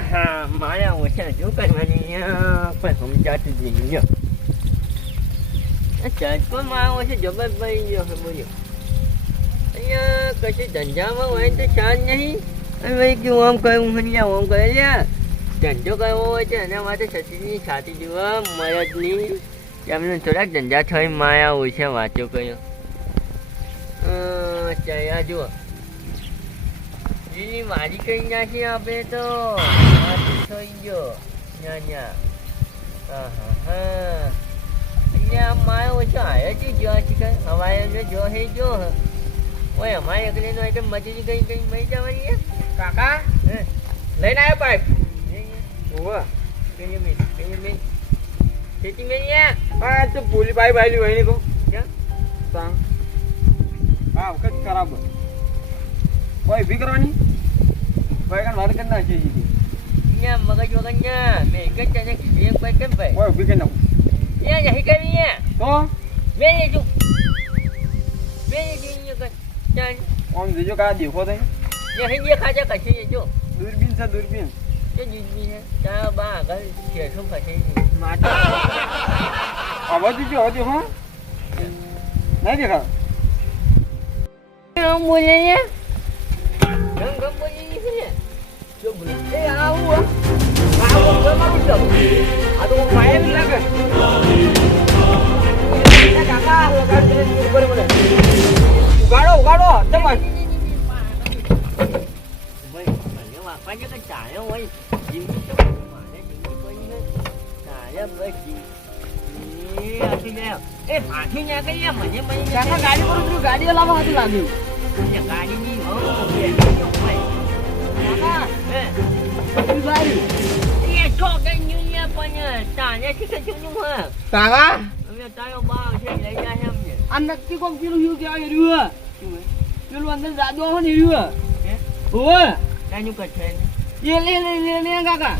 હા માયા ઓછા શું કરવાની કોઈ સમજાતું જ નહીં. ચટકો માયા ઓછે જબર પડી ગયો છે બોલ્યો. અહીંયા કશું ધંધામાં હોય તો ચાલ નહીં. અને ભાઈ કેવું આમ કહ્યું હરિયા આમ કહે લ્યા ધંધો કરવો હોય તો એના માટે સચીની છાતી જોવા મળે જ નહીં. એમને થોડાક ધંધા થઈ માયા ઓછા વાંચો કયો. ચયા જુઓ જીની મારી કરી નાખી આપણે તો થઈ ગયો ન્યા. હા હા હા અહીંયા માયા ઓછા આવ્યો છે જો શીખર હવાએ એમને જો હે જો ઓય અમારે એકલી નો એટલે મજૂરી કઈ કઈ મળી જવાની. કાકા લઈને આવ્યો પાઇપ. ઓવા કઈ મેં ખેતી મેં હા તો પૂરી પાઇપ આવી હોય ને કહું ક્યાં સાંગ હા વખત ખરાબ કોઈ ભી કરવાની કોઈ કાન વાત કરી નાખી દીધી. અહીંયા મગજ વગર ન્યા મેં એક જ તને કીધું એક ભાઈ કેમ ભાઈ કોઈ ઊભી કરી નાખું ત્યાં નહીં કરી તો મેં લેજો ચાલ આમ જોજો કા દેખો થઈ અહીં જે ખાજા કશે જો દૂરબીન છે દૂરબીન તે જીજી છે ત્યાં બા આગળ શેઠું ફસે માટે આવા દીજો હો હા નહીં દેખા ગમ બોલે ને ગમ બોલી છે ને જો બોલે એ આવું મારું તો આ તો માયલ લાગે કાકા લગાડ દે ઉપર બોલે ઉગાડો તમાર ભાઈ મને વાપા કે ચાયો હોય જીવી તો મારે જીવી કોઈ ને ચાયા બસી એ આથી ને એ પાછી ના કરી મને કાકા ગાડી પર ઉતરું ગાડી લાવવા હતું લાગ્યું ગાડી ની હો કાકા એ ભાઈ એ છોકરા ની પણ તાને શીખે છું હું કાકા અમે તારો બા છે લઈ જાય અમને આ નક્કી કોક પેલું યુ કેવાય રહ્યું પેલું અંદર જાદુ આવે ને રહ્યું ઓય તાનું કઠે એ લે કાકા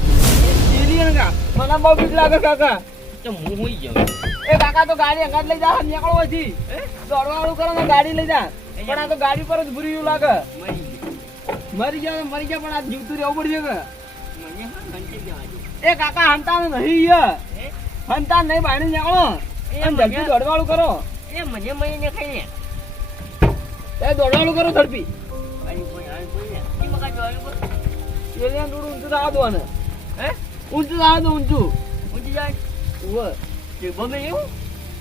એ લે કાકા મને બહુ બીક લાગે કાકા તો હું હોઈ જાઉં એ કાકા તો ગાડી અંગાત લઈ જા નીકળો હતી દોડવાળું કરો ને ગાડી લઈ જા પણ આ તો ગાડી પર જ ભૂર્યું લાગે મરી ગયા પણ આ જીવતું રહેવું પડશે કે મને હા ઘંટી જવા દે એ કાકા હંતા નહીં હંતા નહીં બાણી નીકળો એમ ઝડપી દોડવાળું કરો એ મને મહીને ખાઈને એ દોડવાળું કરો ઝડપી આની કોઈ હાલ કોઈ ને એ મગા જોયું પર એ થોડું ઊંચું થવા દો ને ઊંચું થવા દો ઊંચું ઊંચી જાય ઉવે તે બમે એવું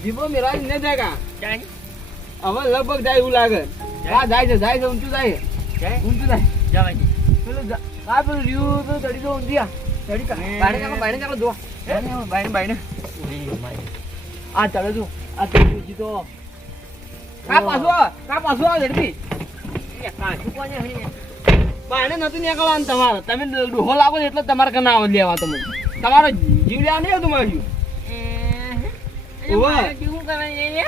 જીવો મેરા ને જાયગા જાય હવે લગભગ જાય એવું લાગે હા જાય છે ઊંચું જાય જાય ઊંચું જાય જવા દે પેલું આ પેલું રીયું તો ચડી દો ઊંધિયા ચડી કા બાયણે ચાલો જો બાયણે આ ચાલે જો આ ચડી તો કા પાછો ઝડપી એ કાઠું કોને હે બાયણે નતું નીકળવાનું તમારે તમે ડોહો લાવો ને એટલે તમારે કના આવ લેવા તમે તમારો જીવ લેવા નહીં હતું માર્યું એ મારે કેવું કરવાનું એ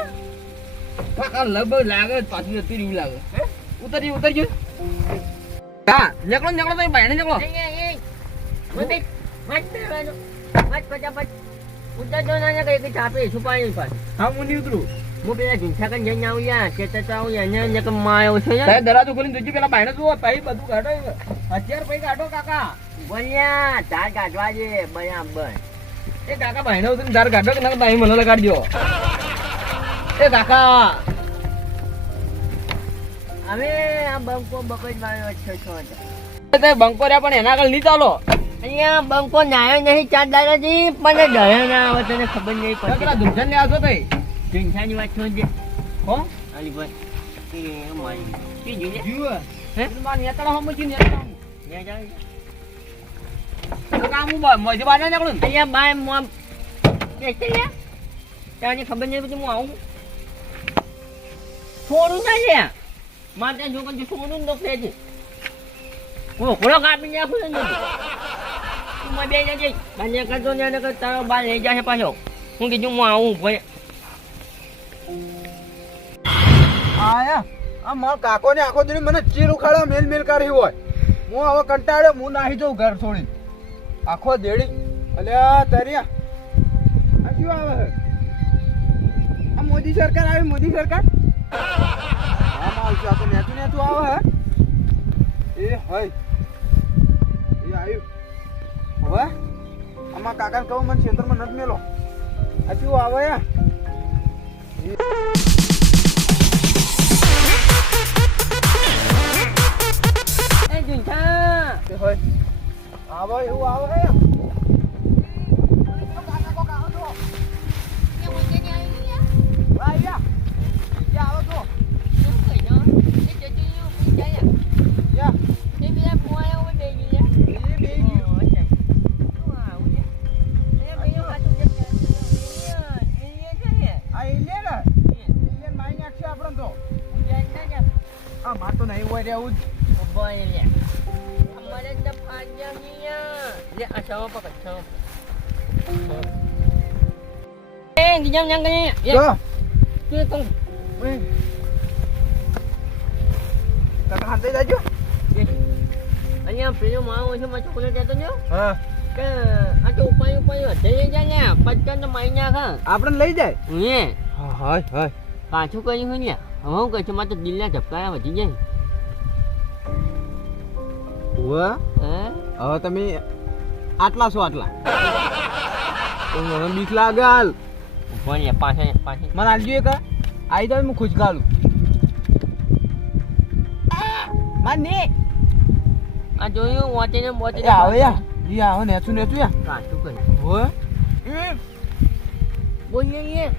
કાકા લગભગ લાગે પાછું નતું રહ્યું લાગે ઉતરજો હા નીકળો તો બાયણે નીકળો હા હું નહીં ઉતરું હું પેલા ઢીંચા કરીને જઈને આવું યાર ખેતર તો આવું યાર ને માયો છે સાહેબ દરવાજો ખોલીને જોજો પેલા બાયણે જુઓ પછી બધું કાઢો અત્યારે પછી કાઢો કાકા બોલ્યા ધાર કાઢવા છે બરાબર એ કાકા બાયણે ઉતરીને ધાર કાઢો કે ના બાઈ મને લગાડજો એ કાકા હવે આ બંકો બકજ માર્યો છે છો બંકો રહ્યા પણ એના આગળ નહીં ચાલો અહીંયા બંકો નાયો નહીં 4 દાદાજી પણ ડરે ના આવે તને ખબર નહીં પેલા પડતી ધૂમધાન ને આવશો તઈ ઢીંચાની વાત છોડ હો આલી ભાઈ એ મારી કી જોઈએ જીવ હે માર નેતળા હમ જી નેતળા લે જાય કામ મજે બાને નીકળું અહીંયા બાય મોમ કે છે લે તાની ખબર નહીં પછી હું આવું છોડું ના લે મારે જો કંઈ છોડું તો ફેર છે કોળો કાપી નાખું ને તું માં બે જજે બાને કરતો ને એને કર તારો બા લઈ જાય પાછો હું કીધું હું આવું ભાઈ આયા આ માર કાકો ને આખો દી મને ચીર ઉખાડે મેલ કરી હોય હું હવે કંટાળ્યો હું નાહી જાઉં ઘર છોડી આખો દેડી અલ્યા તરિયા આ શું આવે આ મોદી સરકાર આવી મોદી સરકાર હા માવશું આ તો નેતું આવે હે એ હય એ આવ્યું હવે આમાં કાકાને કહું મને ક્ષેત્રમાં નથી મેલો આ શું આવે યા એ જુંઠા તે હોય આવે એવું આવે યા કાકા કો કાવો તો ભાઈ યા આવો તો યા તો નહીં હોય રહેવું કાકા હાથે જાજો અહીંયા પેલો માણસ છે મારે ચોકલેટ જતો ને હા કે આ તો ઉપાય જઈ જાય ને પચકાન તો મારી નાખા આપણે લઈ જાય હે હા હા હા પાછું કર્યું હોય ને હવે હું કહું છું મારે તો દિલના ધબકાયા વધી જાય વાહ હે હવે તમે આટલા છો આટલા તો મને બીક લાગે હાલ ભણ્યા પાસે મને આલજો એક આવી જાય હું ખુશ ગાલું માને આ જોયું વાંચીને એ આવે યા ઈ આવે નેચું યા પાછું કર્યું હો બોલીએ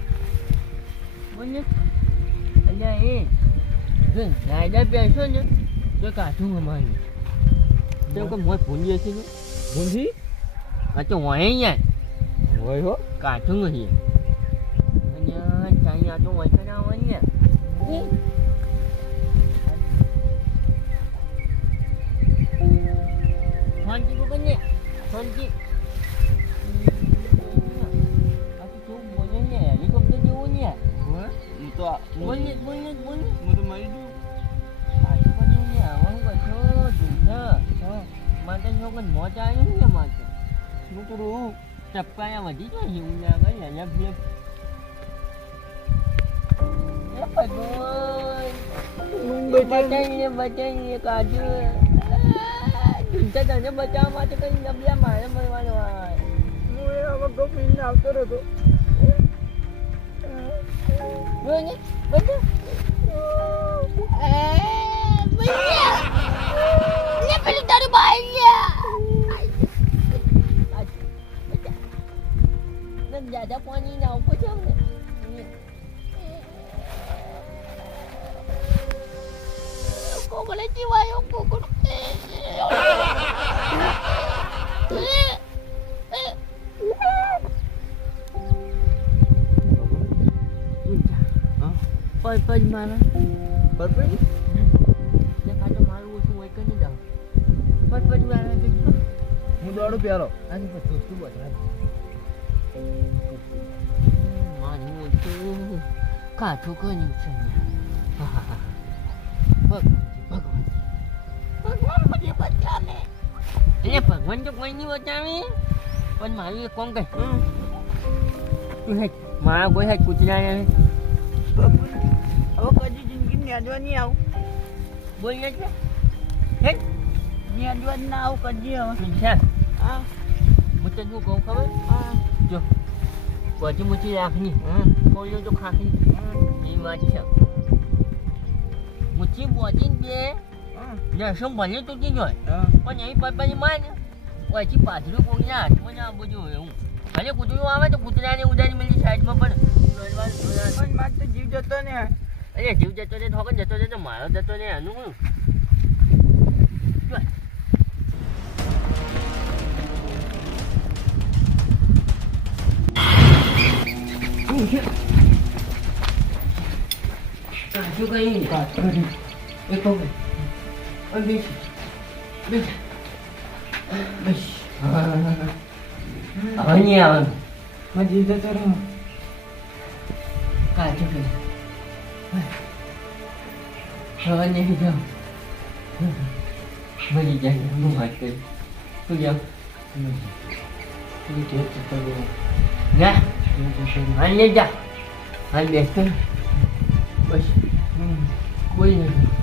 બોલીએ અલ્યા એ જો નાયડા બેસો ને તો કાઠું અમારી તો કે મોય ભૂલી છે ને ભૂંજી આ તો હોય યાર હોય હો કાઠું નહીં અલ્યા ચાઈ આ તો હોય કે ના હોય ને ફોનજી કો કને ફોનજી આ તો તું બોલે ને હેલિકોપ્ટર જેવું ને હો ઈ તો બોલે હું તો મરી ગયો પાછું પણ ને આવું કશો જુઠા મારે છોકન મોજ આવ્યું ને મારે હું તો રૂ ટપકાયા વધી જાય એવું લાગે અહીંયા બે એ ભગવાન બચાવીને કાઢુ જુઠા તને બચાવવા માટે કઈ નબળા મારે મરવાનો હોય હું એ હવે ગોપીને આવતો રહ્યો બોલે બોલે લે પેલી તારી બાઈ લ્યા જ્યાદા પાણી ના ઉપર છે અમને કોકડે જીવાયો કોકડો પજ મારા પરપેટ કાચો મારું ઓછું હોય કરી જાવ પજ મારા હું દોડું પ્યારો આજે પછી શું બતાવ મારું ઓછું કાઠું કર્યું છે ભગવાન મને બચાવે એટલે ભગવાન તો કોઈ નહીં બચાવે પણ મારું એક કોમ કઈ તું હે મારા કોઈ હે કૂતરા ને હવે કદી જિંદગી ન્યાદવા નહીં આવું બોલ ને છે હે ન્યાદવા ના આવું કદી હવે પીછા હા હું તને શું કહું ખબર હા જો બધી મૂછી રાખની કોઈનો તો ખાખી એ વાત છે મૂછી બોજીને બે નરસમ ભલે તૂટી જાય પણ એવી પપ્પાની માર ને પછી પાછળું કોઈને હાથમાં ના બધું એવું ભલે કૂતરું આવે તો કૂતરાને ઉડાડી મેલી સાઈડમાં પણ મારે તો જીવ જતો ને અરે જીવ જતો ને ઠોકન જતો ને તો મારો જતો ને એનું હું શું કહ્યું કાટ કરી એક કહું બેસ બેસ બેસ હવે નહીં આવવાનું મારે જીવ જતો રહ્યો કાચું કહ્યું હવે નહીં જાઉં મરી જાય હું વાત કરી તું જાઉં ના હાલ નહીં જા હાલ બેસ કર બસ બોલ નહીં